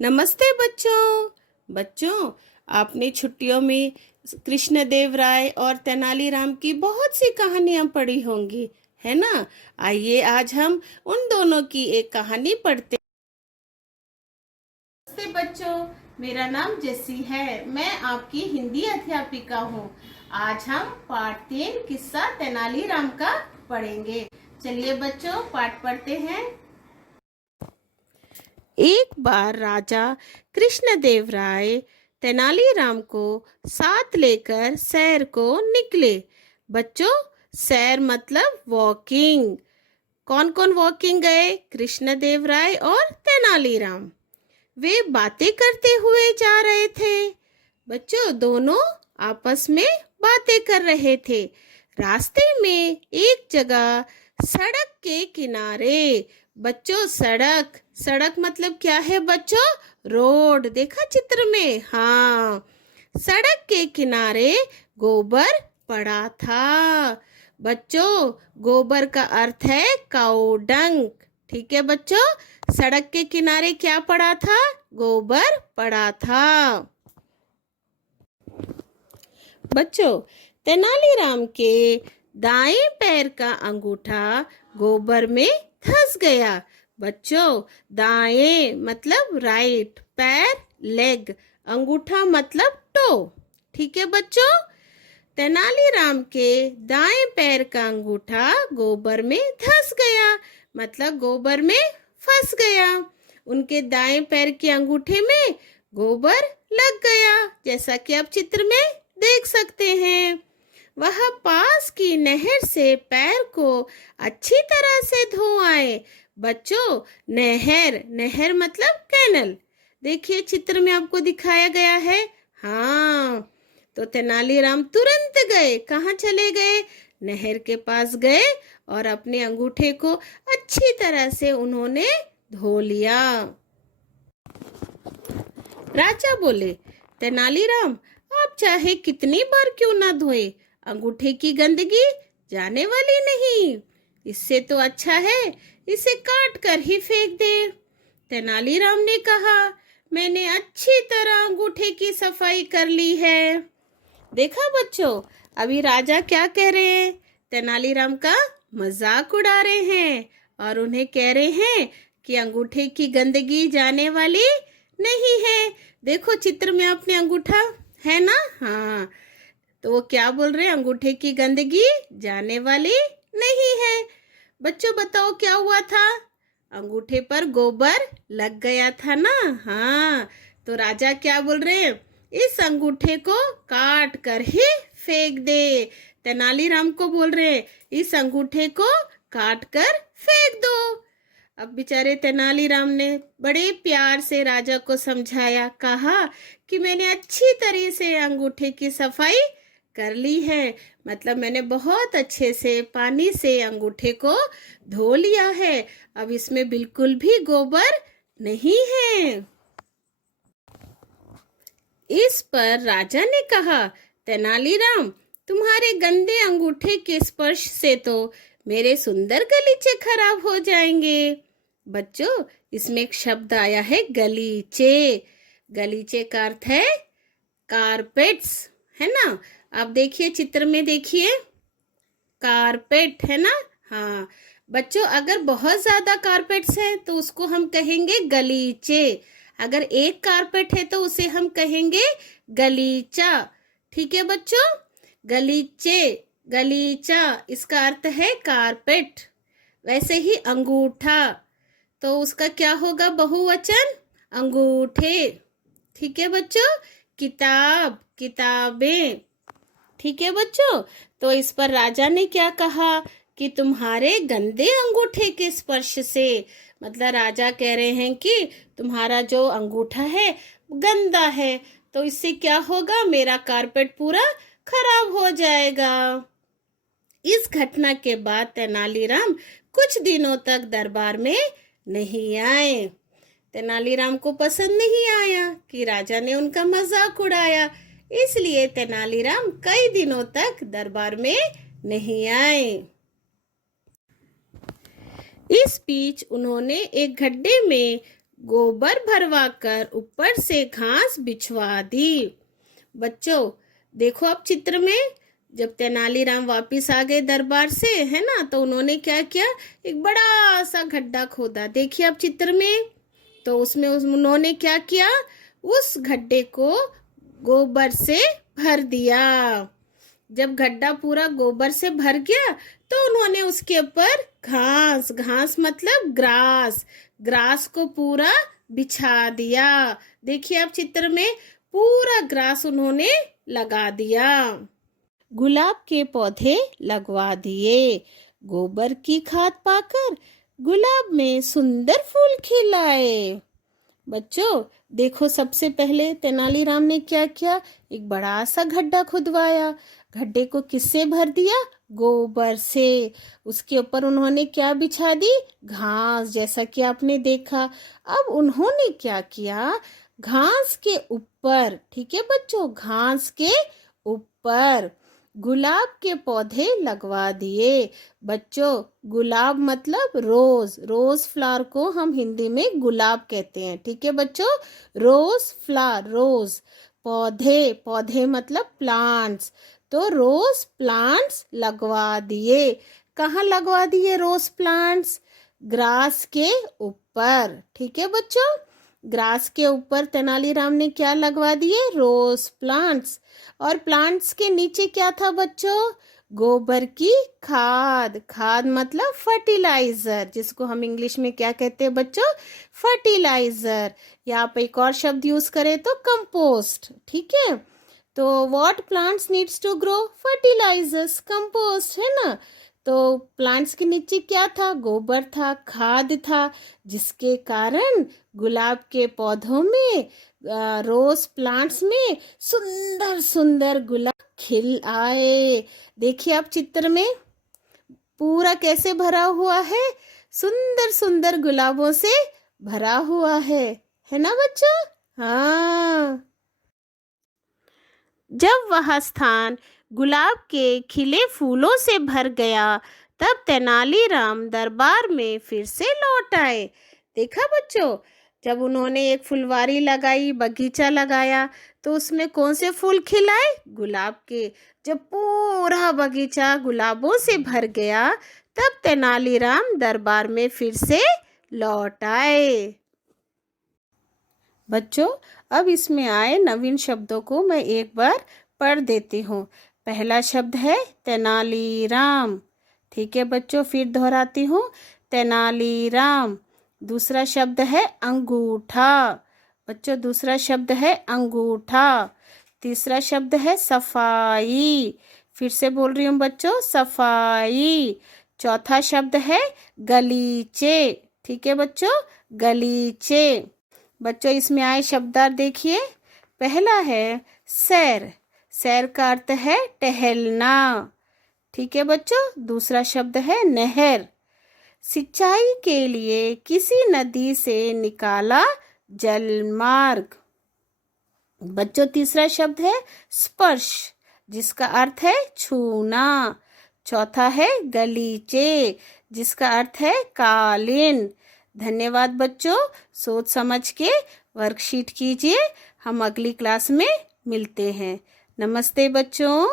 नमस्ते बच्चों। बच्चों, आपने छुट्टियों में कृष्णदेव राय और तेनालीराम की बहुत सी कहानियां पढ़ी होंगी, है ना। आइए आज हम उन दोनों की एक कहानी पढ़ते। नमस्ते बच्चों, मेरा नाम जेसी है। मैं आपकी हिंदी अध्यापिका हूँ। आज हम पाठ 3 किस्सा तेनालीराम का पढ़ेंगे। चलिए बच्चों, पाठ पढ़ते हैं। एक बार राजा कृष्णदेव राय तेनालीराम को साथ लेकर सैर को निकले। बच्चों, सैर मतलब वॉकिंग। कौन कौन वॉकिंग गए? कृष्णदेव राय और तेनालीराम। वे बातें करते हुए जा रहे थे। बच्चों, दोनों आपस में बातें कर रहे थे। रास्ते में एक जगह सड़क के किनारे। बच्चों, सड़क सड़क मतलब क्या है बच्चों? रोड। देखा चित्र में? हाँ, सड़क के किनारे गोबर पड़ा था। बच्चों, गोबर का अर्थ है काऊ डंक। ठीक है बच्चों, सड़क के किनारे क्या पड़ा था? गोबर पड़ा था। बच्चों, तेनालीराम के दाएं पैर का अंगूठा गोबर में धंस गया। बच्चों, दाएं मतलब राइट, पैर लेग, अंगूठा मतलब टो। ठीक है बच्चों, तेनालीराम के दाएं पैर का अंगूठा गोबर में धंस गया, मतलब गोबर में फंस गया। उनके दाएं पैर के अंगूठे में गोबर लग गया, जैसा कि आप चित्र में देख सकते हैं। वह पास की नहर से पैर को अच्छी तरह से धो आए। बच्चों, नहर नहर मतलब कैनल। देखिए चित्र में आपको दिखाया गया है। हाँ, तो तेनालीराम तुरंत गए। कहाँ चले गए? नहर के पास गए और अपने अंगूठे को अच्छी तरह से उन्होंने धो लिया। राजा बोले, तेनालीराम, आप चाहे कितनी बार क्यों ना धोए, अंगूठे की गंदगी जाने वाली नहीं। इससे तो अच्छा है इसे काट कर ही फेंक दे। तेनालीराम ने कहा, मैंने अच्छी तरह अंगूठे की सफाई कर ली है। देखा बच्चों, अभी राजा क्या कह रहे हैं? तेनालीराम का मजाक उड़ा रहे हैं और उन्हें कह रहे हैं कि अंगूठे की गंदगी जाने वाली नहीं है। देखो चित्र में अपने अंगूठा है ना। हाँ, तो वो क्या बोल रहे हैं? अंगूठे की गंदगी जाने वाली नहीं है। बच्चों बताओ क्या हुआ था? अंगूठे पर गोबर लग गया था ना। हाँ, तो राजा क्या बोल रहे हैं? इस अंगूठे को काट कर ही फेंक दे। तेनालीराम को बोल रहे हैं, इस अंगूठे को काट कर फेंक दो। अब बेचारे तेनालीराम ने बड़े प्यार से राजा को समझाया, कहा कि मैंने अच्छी तरह से अंगूठे की सफाई कर ली है, मतलब मैंने बहुत अच्छे से पानी से अंगूठे को धो लिया है। अब इसमें बिल्कुल भी गोबर नहीं है। इस पर राजा ने कहा, तेनालीराम, तुम्हारे गंदे अंगूठे के स्पर्श से तो मेरे सुंदर गलीचे खराब हो जाएंगे। बच्चों, इसमें एक शब्द आया है गलीचे। गलीचे का अर्थ है कारपेट्स, है ना। आप देखिए चित्र में, देखिए कारपेट है ना। हाँ बच्चों, अगर बहुत ज्यादा कारपेट्स हैं तो उसको हम कहेंगे गलीचे। अगर एक कारपेट है तो उसे हम कहेंगे गलीचा। ठीक है बच्चों, गलीचे, गलीचा इसका अर्थ है कारपेट। वैसे ही अंगूठा, तो उसका क्या होगा बहुवचन? अंगूठे। ठीक है बच्चों, किताब, किताबें। ठीक है बच्चों, तो इस पर राजा ने क्या कहा कि तुम्हारे गंदे अंगूठे के स्पर्श से, मतलब राजा कह रहे हैं कि तुम्हारा जो अंगूठा है गंदा है, तो इससे क्या होगा? मेरा कारपेट पूरा खराब हो जाएगा। इस घटना के बाद तेनालीराम कुछ दिनों तक दरबार में नहीं आए। तेनालीराम को पसंद नहीं आया कि राजा ने उनका मजाक उड़ाया, इसलिए तेनालीराम कई दिनों तक दरबार में नहीं आए। इस बीच उन्होंने एक गड्ढे में गोबर भरवा कर ऊपर से घास बिछवा दी। बच्चों देखो आप चित्र में, जब तेनालीराम वापिस आ गए दरबार से, है ना, तो उन्होंने क्या किया, एक बड़ा सा गड्ढा खोदा। देखिए आप चित्र में, तो उसमें उन्होंने क्या किया, उस गड्ढे को गोबर से भर दिया। जब गड्ढा पूरा गोबर से भर गया तो उन्होंने उसके ऊपर घास, घास मतलब ग्रास, ग्रास को पूरा बिछा दिया। देखिए आप चित्र में, पूरा ग्रास उन्होंने लगा दिया। गुलाब के पौधे लगवा दिए। गोबर की खाद पाकर गुलाब में सुंदर फूल खिलाए। बच्चों देखो, सबसे पहले तेनालीराम ने क्या किया, एक बड़ा सा गड्ढा खुदवाया। गड्ढे को किससे भर दिया, गोबर से। उसके ऊपर उन्होंने क्या बिछा दी, घास, जैसा कि आपने देखा। अब उन्होंने क्या किया, घास के ऊपर, ठीक है बच्चों, घास के ऊपर गुलाब के पौधे लगवा दिए। बच्चों गुलाब मतलब रोज, रोज फ्लावर को हम हिंदी में गुलाब कहते हैं, ठीक है बच्चों, रोज फ्लावर, रोज। पौधे, पौधे मतलब प्लांट्स, तो रोज प्लांट्स लगवा दिए। कहाँ लगवा दिए रोज प्लांट्स, ग्रास के ऊपर, ठीक है बच्चों, ग्रास के ऊपर तेनालीराम ने क्या लगवा दिए, रोज प्लांट्स। और प्लांट्स के नीचे क्या था बच्चों, गोबर की खाद, खाद मतलब फर्टिलाइजर, जिसको हम इंग्लिश में क्या कहते हैं बच्चों, फर्टिलाइजर। यहाँ पे एक और शब्द यूज करें तो कंपोस्ट, ठीक है। तो what plants needs to grow, fertilisers, compost, है ना। तो प्लांट्स के नीचे क्या था, गोबर था, खाद था, जिसके कारण गुलाब के पौधों में, रोज प्लांट्स में सुंदर सुंदर गुलाब खिल आए। देखिए आप चित्र में, पूरा कैसे भरा हुआ है, सुंदर सुंदर गुलाबों से भरा हुआ है ना बच्चों। हाँ, जब वह स्थान गुलाब के खिले फूलों से भर गया, तब तेनालीराम दरबार में फिर से लौट आए। देखा बच्चों, जब उन्होंने एक फुलवारी लगाई, बगीचा लगाया, तो उसमें कौन से फूल खिलाए, गुलाब के। जब पूरा बगीचा गुलाबों से भर गया, तब तेनालीराम दरबार में फिर से लौट आए। बच्चों अब इसमें आए नवीन शब्दों को मैं एक बार पढ़ देती हूँ। पहला शब्द है तेनालीराम, ठीक है बच्चों, फिर दोहराती हूँ, तेनालीराम। दूसरा शब्द है अंगूठा, बच्चों दूसरा शब्द है अंगूठा। तीसरा शब्द है सफाई, फिर से बोल रही हूँ बच्चों, सफाई। चौथा शब्द है गलीचे, ठीक है बच्चों, गलीचे। बच्चों इसमें आए शब्दार्थ देखिए। पहला है सैर, सैर का अर्थ है टहलना, ठीक है बच्चों। दूसरा शब्द है नहर, सिंचाई के लिए किसी नदी से निकाला जलमार्ग। बच्चों तीसरा शब्द है स्पर्श, जिसका अर्थ है छूना। चौथा है गलीचे, जिसका अर्थ है कालीन। धन्यवाद बच्चों, सोच समझ के वर्कशीट कीजिए। हम अगली क्लास में मिलते हैं। नमस्ते बच्चों।